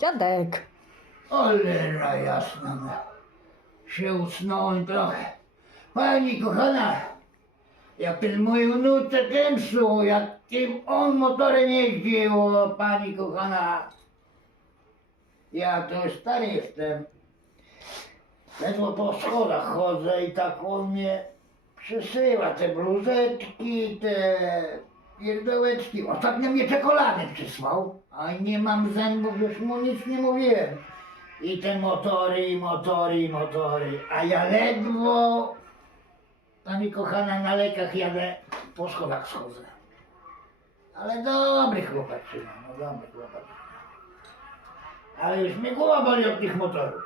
Dziadek. Cholera jasna. no. Się usnąłem trochę. Pani kochana, jak ten mój wnuczek Emsu, jakim on motorem jeździł, pani kochana. Ja to stary jestem. Ledwo po schodach chodzę i tak on mnie przysyła te bluzeczki, te pierdołeczki. Ostatnio mnie czekoladę przysłał, a nie mam zębów, już mu nic nie mówiłem. I te motory, motory, motory. A ja ledwo, pani kochana, na lekach jadę, po schodach schodzę. Ale dobry chłopak, no dobry chłopak. Ale już mnie głowa boli od tych motorów.